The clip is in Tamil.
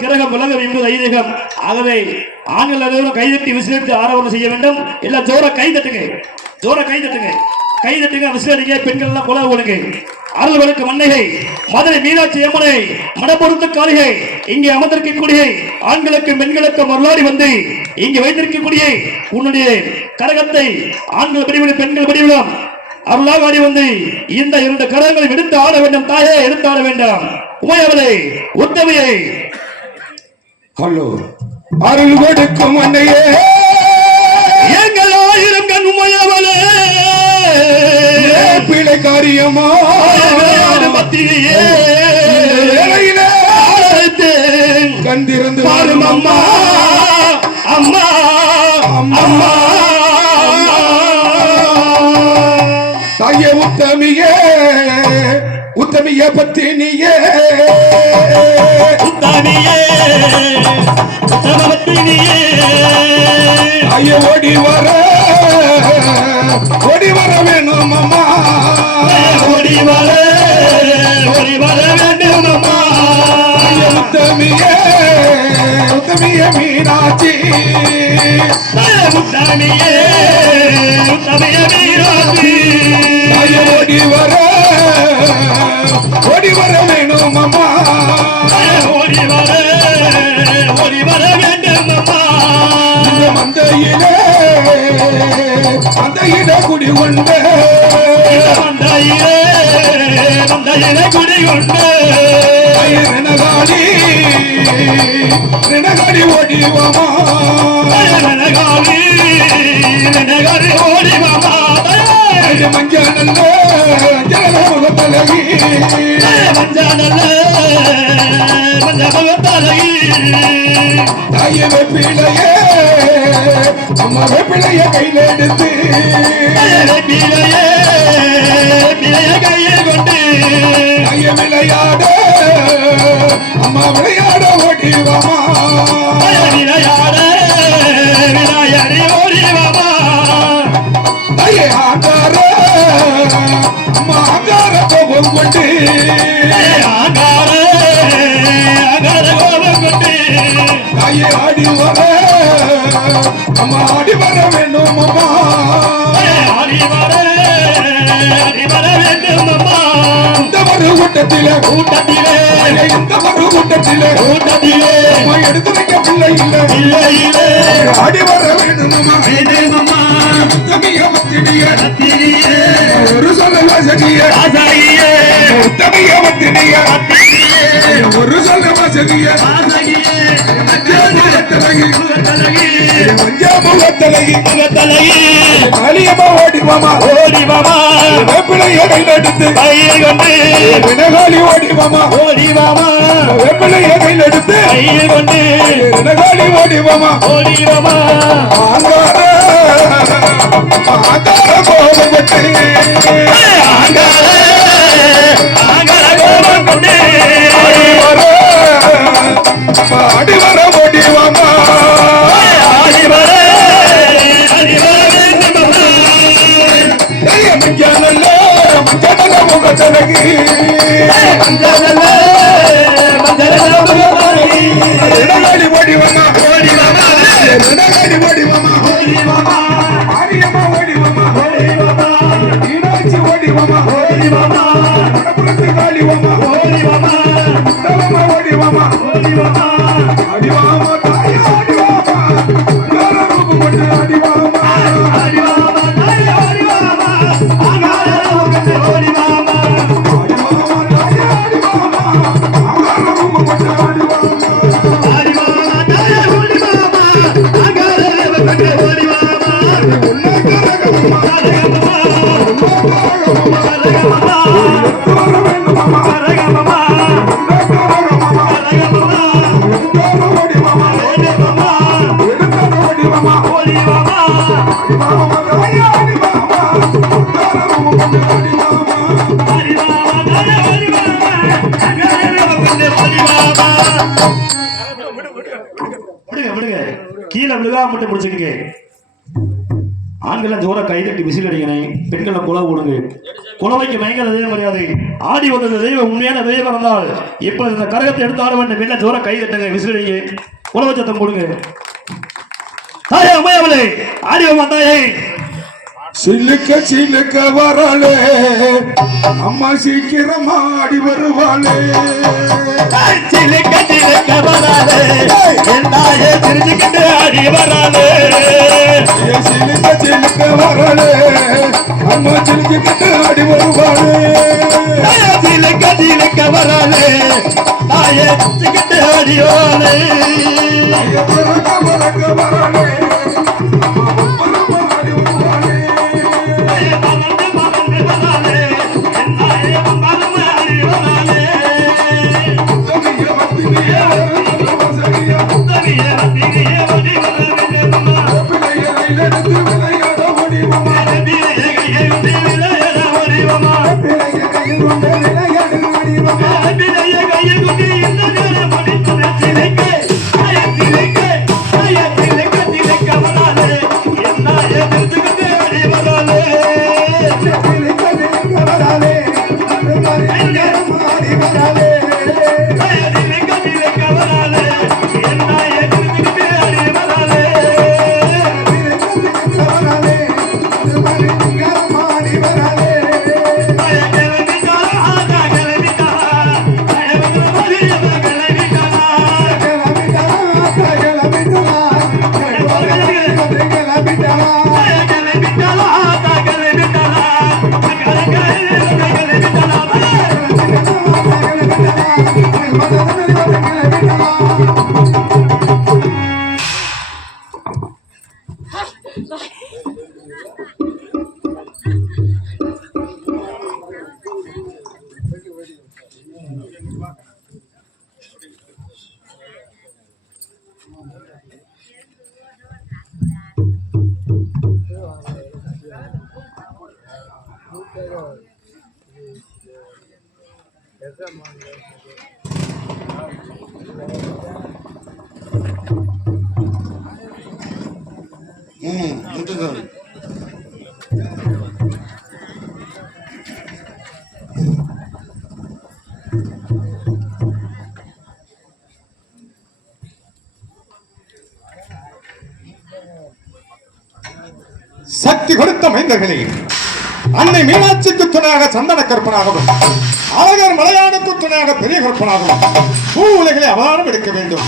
கிரகம் உலகம் என்பது ஐதீகம். ஆகவே ஆண்கள் அனைவரும் கைதட்டி விசிலடித்து ஆரவாரம் செய்ய வேண்டும். இல்ல ஜோர கை தட்டுங்க. ஜோர கை தட்டுங்க. கை தட்டுங்க விசிலடிங்க பெண்கள் எல்லாம் குலா கொடுங்க அருள்வருக்கு மன்னிகை மதுரை மீனாட்சி அம்மனை மனப்பொருத்த காளிகை இங்கே அமர்ந்திருக்கக்கூடிய ஆண்களுக்கு பெண்களுக்கு மருளாடி வந்து இங்கே வைத்திருக்கக்கூடிய உன்னுடைய கரகத்தை ஆண்கள் பிரிவிலும் பெண்கள் பிரிவிலும் அருளாக ஆடி வந்து இந்த இரண்டு கரங்களை எடுத்து ஆட வேண்டும் தாயே எடுத்து ஆட வேண்டாம். உமையவளை உத்தமையை ஹலோ அருள் கொடுக்கும் அன்னையே. எங்கள் ஆயிரம் கண் உமையவளே பிழை காரியமா? விளையாடு மத்தியே வேளையிலே ஆலயத்தேன். கண் திறந்து பாரும் அம்மா. உத்தமிய பத்தினியே. உத்தாமியே உத்தமத்தினியே தாயே ஓடி வர. ஓடி வர வேணும் அம்மா. ஓடி வர ஓடி வர வேண்டும் அம்மா. உத்தமியே உத்தமிய மீனாட்சி. உத்தாமியே உத்தமைய தாயே ஓடி வர. ஓடி வர வேணும் அம்மா. ஓடி வர ஓடி வர வேண்டும் அம்மா. இந்த அந்த இட குடி கொண்டு மந்தையிலே மந்தையிலே குடிகொண்டு ரணகாடி ரணகாடி ஓடிவாமா வெப்பிலையே அம்மா வெப்பிலைய கையில் எடுத்து பிழையே பிழைய கையில் கொண்டு விளையாட. அம்மா விளையாட ஓடிவாமா விளையாட விளையாடி ஓடி மாமா தாய ஆங்கார அம்மா ஆங்கார கோபம் கொண்டு. ஆகார ஆகார கோபம் கொண்டு. தாயே ஆடி வர அம்மா ஆடி வர வேண்டும் அம்மா ஆடி வர ஆடி வர வேண்டும் அம்மா கூட்டத்திலே கூட்டத்திலே. இந்த ஒரு கூட்டத்திலே. கூட்டத்திலே எடுத்து வைக்க பிள்ளை இல்லை. இல்லையிலே ஆடி வர வேண்டும் அம்மா. வேண்டும் அம்மா. உத்தமிய மத்தினிய. திரியே ஒரு சொல்ல வசதிய. ஆசாயியே உத்தமிய மத்தினிய. ஒரு சொல்ல வசதிய. ஓடிவாமா. கையில் எடுத்து. கையில் கொண்டு. வினகாளி ஓடிவாமா ஓடி மாமா வேப்பிலைய கையில் எடுத்து. கையில் கொண்டு. வினகாளி ஓடிவாமா ஓடி மாமா ஆங்கார ஆங்கார கோபப்பட்டு ஆங்கார ஆங்கார கோபம் கொண்டு. ஆடி வர ஆடி வர ஓடிவாமா ஆடி வர ஆடி வர வேண்டும் மஞ்சள் முகத்தலகி மஞ்சள் மஞ்சள் முகத்தலகி வினகாளி ஓடிவாமா ஓடி மாமா ஓடி மாமா விடுங்க மட்டும் பிடிச்சிருக்கீங்க ஆண்கள் ஜோர கை தட்டி விசில் அடிக்கணே பெண்களை குல விடுங்க குலவைக்கு மயங்கல தெய்வம் கிடையாது ஆடி வந்தது தெய்வம் உண்மையான தெய்வம் இருந்தால் இப்ப இந்த கரகத்தை எடுத்தாலும் ஆட வேண்டும். ஜோர கை தட்டுங்க விசில் அடிங்க. குலவை சத்தம் போடுங்க. தாயே அம்மையாவளே ஆடி வந்தா தாயே. சிலுக்க சிலுக்க வரலே அம்மா சீக்கிரமா ஆடி வருவாளே. சிலுக்க சிலுக்க வராதே. என் தாயே தெரிஞ்சுக்கிட்டு ஆடி வராதே. சிலுக்க சிலுக்க வரலே அம்மா சிலுக்கிட்டு ஆடி வருவாளே. தாயே சிலுக்க சிலுக்க வராதே. தாயே தெரிஞ்சுக்கிட்டு ஆடி வராதே சக்தி கொடுத்த மைந்தர்களே அன்னை மீனாட்சிக்கு துணையாக சந்தன கற்பனாகவும் அவர்கள் மலையாளத்து துணையாக பெரிய கற்பனாகவும் பூ உலகளை அவதாரம் எடுக்க வேண்டும்.